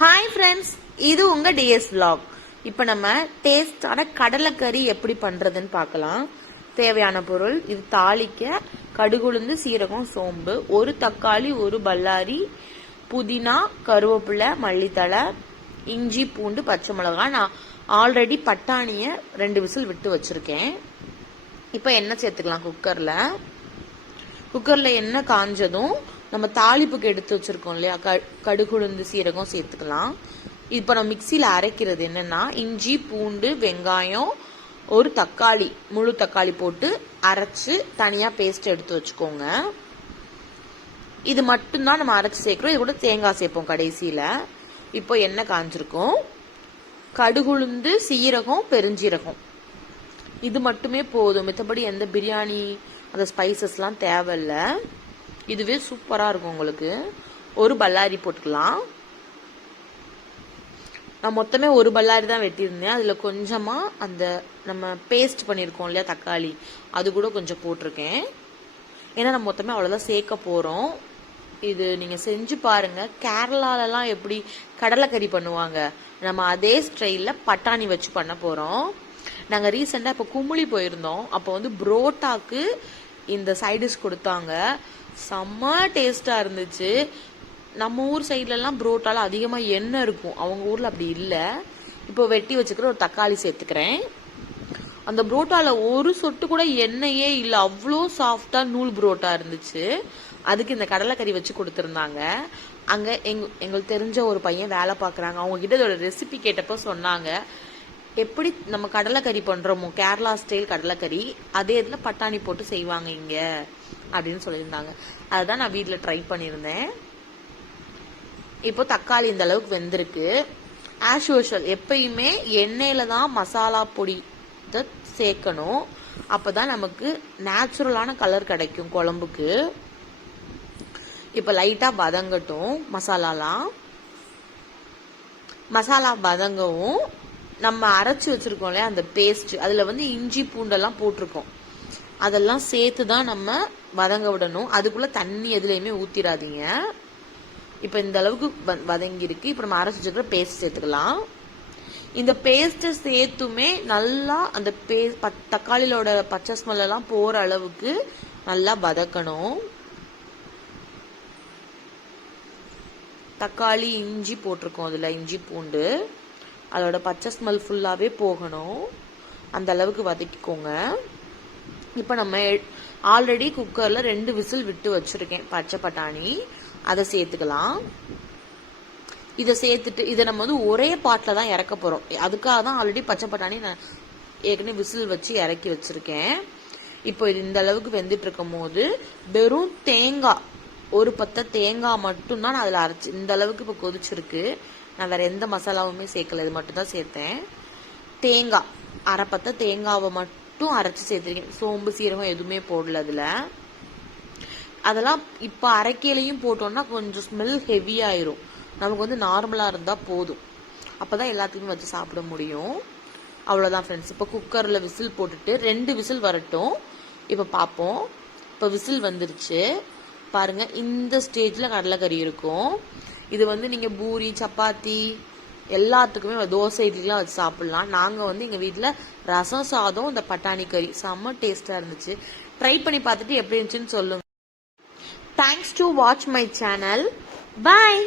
Hi friends, இது உங்க DS vlog. இப்போ நம்ம டேஸ்டான கடலைக்கறி எப்படி பண்றதுன்னு பார்க்கலாம். தேவையான பொருள் இது: தாளிக்க கடுகுளுந்து, சீரகம், சோம்பு, ஒரு தக்காளி, ஒரு பல்லாரி, புதினா, கருவேப்பிலை, மல்லித்தழை, இஞ்சி, பூண்டு, பச்சை மிளகாய். நான் ஆல்ரெடி பட்டாணியை 2 விசில் விட்டு வச்சிருக்கேன். இப்போ எண்ணெய் சேர்த்துக்கலாம். குக்கர்ல எண்ணெய் காஞ்சதும் நம்ம தாளிப்புக்கு எடுத்து வச்சிருக்கோம் இல்லையா, கடுகுளுந்து, சீரகம் சேர்த்துக்கலாம். இப்போ நம்ம மிக்சியில் அரைக்கிறது என்னன்னா, இஞ்சி, பூண்டு, வெங்காயம், ஒரு தக்காளி, முழு தக்காளி போட்டு அரைச்சு தனியா பேஸ்ட் எடுத்து வச்சுக்கோங்க. இது மட்டும்தான் நம்ம அரைச்சு சேர்க்கிறோம். இது கூட தேங்காய் சேர்ப்போம் கடைசியில. இப்போ எண்ணெய் காஞ்சிருக்கும். கடுகுளுந்து, சீரகம், பெருஞ்சீரகம் இது மட்டுமே போதும். மற்றபடி எந்த பிரியாணி அந்த ஸ்பைசஸ்லாம் தேவையில்லை. இதுவே சூப்பராக இருக்கும் உங்களுக்கு. ஒரு பல்லாரி போட்டுக்கலாம். நான் மொத்தமே ஒரு பல்லாரி தான் வெட்டியிருந்தேன். அதில் கொஞ்சமாக அந்த நம்ம பேஸ்ட் பண்ணியிருக்கோம் இல்லையா தக்காளி, அது கூட கொஞ்சம் போட்டிருக்கேன். ஏன்னா நம்ம மொத்தமே அவ்வளோதான் சேர்க்க போகிறோம். இது நீங்கள் செஞ்சு பாருங்கள். கேரளாலலாம் எப்படி கடலைக்கறி பண்ணுவாங்க, நம்ம அதே ஸ்டைலில் பட்டாணி வச்சு பண்ண போகிறோம். நாங்கள் ரீசெண்டாக இப்போ குமுளி போயிருந்தோம். அப்போ வந்து புரோட்டாக்கு இந்த சைடிஷ் கொடுத்தாங்க. செம்ம டேஸ்டாக இருந்துச்சு. நம்ம ஊர் சைட்லலாம் புரோட்டால அதிகமாக எண்ணெய் இருக்கும், அவங்க ஊரில் அப்படி இல்லை. இப்போ வெட்டி வச்சுக்கிற ஒரு தக்காளி சேர்த்துக்கிறேன். அந்த புரோட்டால ஒரு சொட்டு கூட எண்ணெயே இல்லை, அவ்வளோ சாஃப்டா நூல் புரோட்டா இருந்துச்சு. அதுக்கு இந்த கடலைக்கறி வச்சு கொடுத்துருந்தாங்க. அங்கே எங்களுக்கு தெரிஞ்ச ஒரு பையன் வேலை பார்க்குறாங்க. அவங்க கிட்ட இதோட ரெசிபி கேட்டப்போ சொன்னாங்க, எப்படி நம்ம கடலைக்கறி பண்றோமோ கேரளா ஸ்டைல் கடலைக்கறி, அதே இதில் பட்டாணி போட்டு செய்வாங்க இங்க அப்படின்னு சொல்லியிருந்தாங்க. அதுதான் நான் வீட்டில் ட்ரை பண்ணியிருந்தேன். இப்போ தக்காளி இந்த அளவுக்கு வெந்திருக்கு. ஆஸ் யூஷுவல் எப்பயுமே எண்ணெயில தான் மசாலா பொடி சேர்க்கணும். அப்பதான் நமக்கு நேச்சுரலான கலர் கிடைக்கும் குழம்புக்கு. இப்போ லைட்டா வதங்கட்டும் மசாலா வதங்கவும் நம்ம அரைச்சி வச்சிருக்கோம் இல்லையா அந்த பேஸ்ட், அதுல வந்து இஞ்சி பூண்டெல்லாம் போட்டிருக்கோம். அதெல்லாம் சேர்த்து தான் நம்ம வதங்க விடணும். அதுக்குள்ள தண்ணி எதுலையுமே ஊத்திராதீங்க. இப்ப இந்த அளவுக்கு வதங்கி இருக்கு. இப்ப நம்ம அரைச்சி வச்சிருக்கிற பேஸ்ட் சேர்த்துக்கலாம். இந்த பேஸ்ட் சேர்த்துமே நல்லா அந்த தக்காளியோட பச்சை ஸ்மெல் எல்லாம் போற அளவுக்கு நல்லா வதக்கணும். தக்காளி, இஞ்சி போட்டிருக்கோம், அதுல இஞ்சி பூண்டு, அதோட பச்சை ஸ்மெல் ஃபுல்லாகவே போகணும். அந்த அளவுக்கு வதக்கிக்கோங்க. இப்போ நம்ம ஆல்ரெடி குக்கரில் 2 விசில் விட்டு வச்சுருக்கேன் பச்சை பட்டாணி, அதை சேர்த்துக்கலாம். இதை சேர்த்துட்டு இதை நம்ம வந்து ஒரே பாட்டில் தான் இறக்க போகிறோம். அதுக்காக தான் ஆல்ரெடி பச்சை பட்டாணி நான் ஏற்கனவே விசில் வச்சு இறக்கி வச்சுருக்கேன். இப்போ இது இந்த அளவுக்கு வெந்துட்டு இருக்கும் போது வெறும் தேங்காய், ஒரு பத்தை தேங்காய் மட்டும்தான் நான் அதில் அரைச்சி, இந்த அளவுக்கு இப்போ கொதிச்சிருக்கு. நான் வேற எந்த மசாலாவுமே சேர்க்கல, இது மட்டும் தான் சேர்த்தேன். தேங்காய் அரை பத்தை தேங்காவை மட்டும் அரைச்சி சேர்த்துருக்கேன். சோம்பு, சீரகம் எதுவுமே போடல அதுல. அதெல்லாம் இப்போ அரைக்கையிலையும் போட்டோம்னா கொஞ்சம் ஸ்மெல் ஹெவியாயிரும். நமக்கு வந்து நார்மலா இருந்தா போதும். அப்பதான் எல்லாத்துக்குமே வச்சு சாப்பிட முடியும். அவ்வளவுதான் ஃப்ரெண்ட்ஸ். இப்போ குக்கர்ல விசில் போட்டுட்டு 2 விசில் வரட்டும். இப்போ பார்ப்போம். இப்போ விசில் வந்துருச்சு பாருங்க. இந்த ஸ்டேஜ்ல கடலைக்கறி இருக்கும். இது வந்து நீங்க பூரி, சப்பாத்தி எல்லாத்துக்குமே, தோசை, இட்லிலாம் வச்சு சாப்பிடலாம். நாங்க வந்து எங்க வீட்டுல ரசம் சாதம், இந்த பட்டாணி கறி செம்ம டேஸ்டா இருந்துச்சு. ட்ரை பண்ணி பார்த்துட்டு எப்படி இருந்துச்சுன்னு சொல்லுங்க. Thanks to watch my channel. Bye.